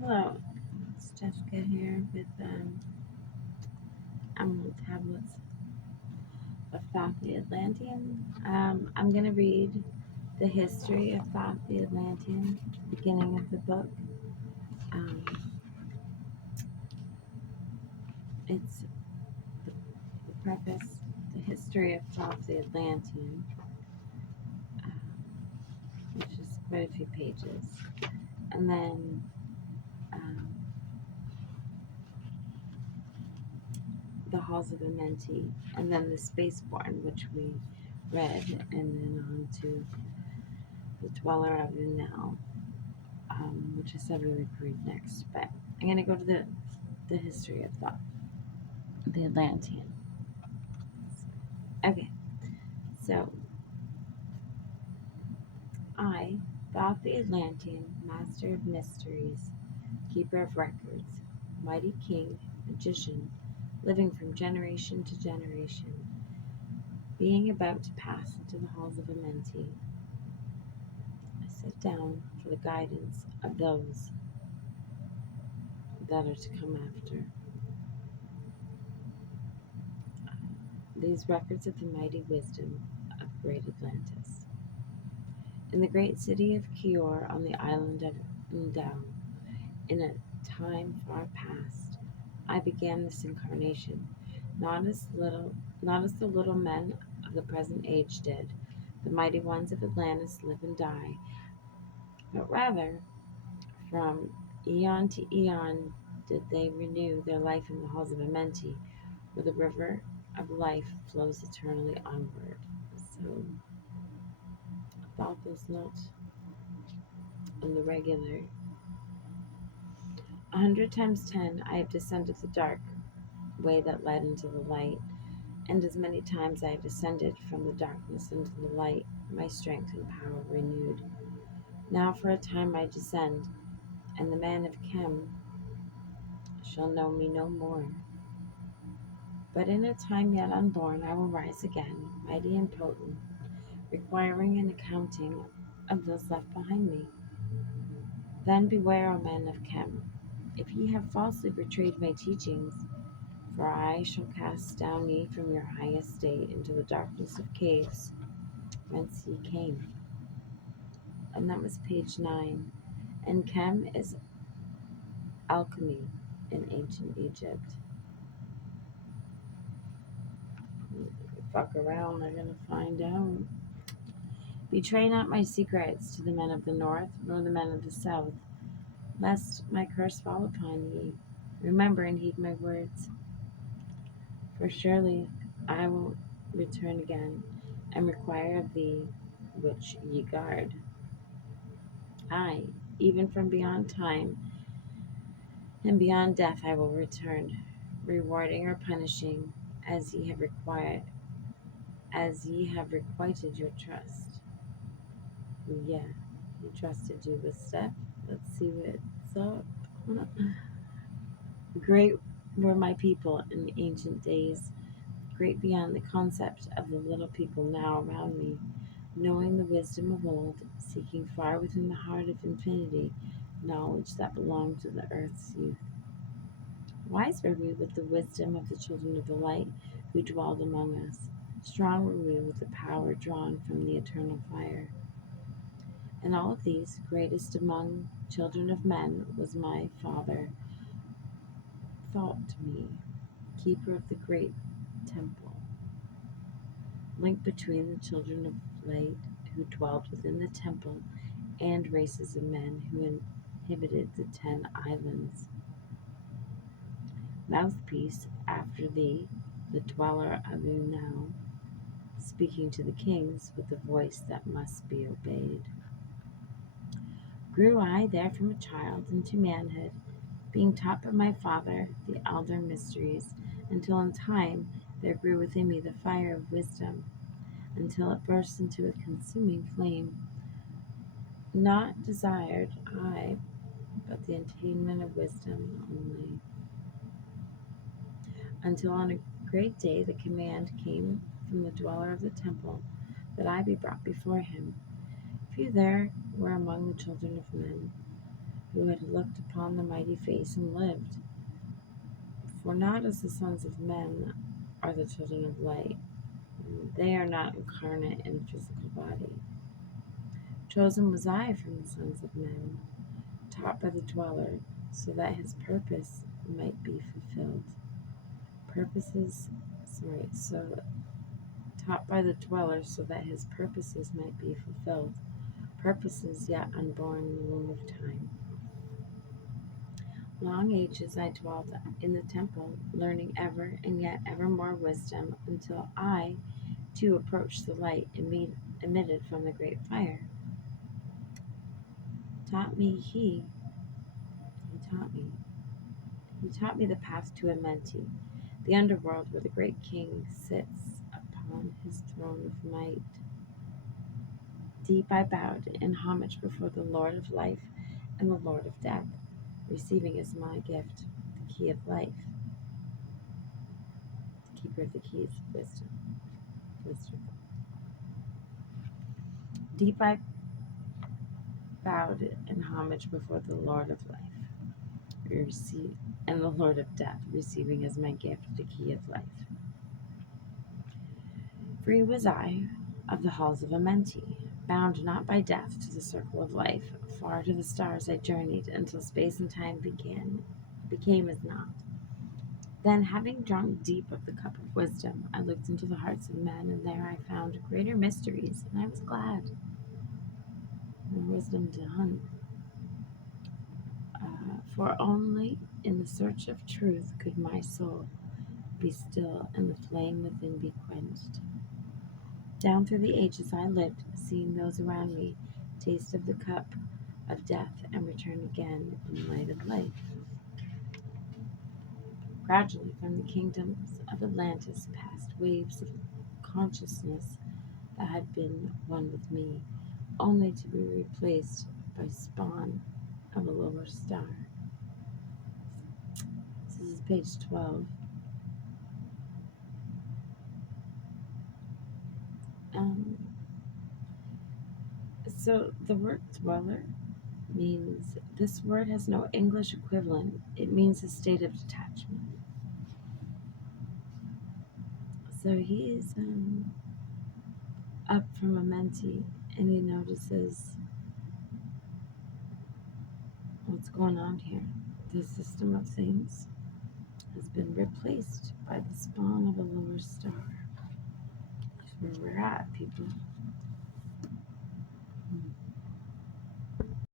Hello, it's Jessica here with Emerald Tablets of Thoth the Atlantean. I'm going to read the history of Thoth the Atlantean, beginning of the book. Um, it's the preface, the history of Thoth the Atlantean, um, which is quite a few pages. And then um, the Halls of Amenti, and then the Spaceborn, which we read, and then on to the Dweller of Unel, which I said we would read next. But I'm going to go to the history of the Atlantean. Okay, so I, Thoth the Atlantean, master of mysteries, keeper of records, mighty king, magician, living from generation to generation, being about to pass into the halls of Amenti, I sit down for the guidance of those that are to come after. These records of the mighty wisdom of great Atlantis. In the great city of Kior on the island of Undau, in a time far past, I began this incarnation, not as the little men of the present age did, the mighty ones of Atlantis live and die, but rather from eon to eon did they renew their life in the halls of Amenti, where the river of life flows eternally onward. So about this note on the regular. 100 times 10, I have descended the dark way that led into the light, and as many times I have descended from the darkness into the light, my strength and power renewed. Now for a time I descend, and the man of Chem shall know me no more. But in a time yet unborn I will rise again, mighty and potent, requiring an accounting of those left behind me. Then beware, O men of Chem, if ye have falsely betrayed my teachings, for I shall cast down ye from your high estate into the darkness of caves whence ye came. And that was page 9. And Chem is alchemy in ancient Egypt. If you fuck around, they're gonna find out. Betray not my secrets to the men of the north, nor the men of the south, lest my curse fall upon ye. Remember and heed my words, for surely I will return again, and require of thee which ye guard. I, even from beyond time and beyond death, I will return, rewarding or punishing as ye have requited your trust. Yeah, he trusted you with stuff. Let's see what's up. Great were my people in ancient days, great beyond the concept of the little people now around me, knowing the wisdom of old, seeking far within the heart of infinity knowledge that belonged to the earth's youth. Wise were we with the wisdom of the children of the light who dwelled among us. Strong were we with the power drawn from the eternal fire. And all of these, greatest among children of men, was my father, thought to me, keeper of the great temple, link between the children of light who dwelt within the temple and races of men who inhabited the 10 islands. Mouthpiece after thee, the dweller of Unau, speaking to the kings with a voice that must be obeyed. Grew I there from a child into manhood, being taught by my father the elder mysteries, until in time there grew within me the fire of wisdom, until it burst into a consuming flame. Not desired I, but the attainment of wisdom only, until on a great day the command came from the dweller of the temple that I be brought before him. Few there were among the children of men who had looked upon the mighty face and lived. For not as the sons of men are the children of light, they are not incarnate in a physical body. Chosen was I from the sons of men, taught by the dweller, so that his purpose might be fulfilled. So taught by the dweller, so that his purposes might be fulfilled. Purposes yet unborn in the womb of time. Long ages I dwelt in the temple, learning ever and yet ever more wisdom, until I, too, approached the light emitted from the great fire. Taught me he taught me. He taught me the path to Amenti, the underworld where the great king sits upon his throne of might. Deep I bowed in homage before the Lord of life and the Lord of death, receiving as my gift the key of life, the keeper of the keys of wisdom. Deep I bowed in homage before the Lord of life, and the Lord of death, receiving as my gift the key of life. Free was I of the halls of Amenti, bound not by death to the circle of life. Far to the stars I journeyed until space and time became as naught. Then, having drunk deep of the cup of wisdom, I looked into the hearts of men, and there I found greater mysteries, and I was glad. More wisdom done. For only in the search of truth could my soul be still and the flame within be quenched. Down through the ages I lived, seeing those around me taste of the cup of death and return again in light of life. Gradually, from the kingdoms of Atlantis passed waves of consciousness that had been one with me, only to be replaced by spawn of a lower star. This is page 12. Um, so the word dweller means, this word has no English equivalent. It means a state of detachment. So he's up from Amenti, and he notices what's going on here. The system of things has been replaced by the spawn of a lower star. That's where we're at, people.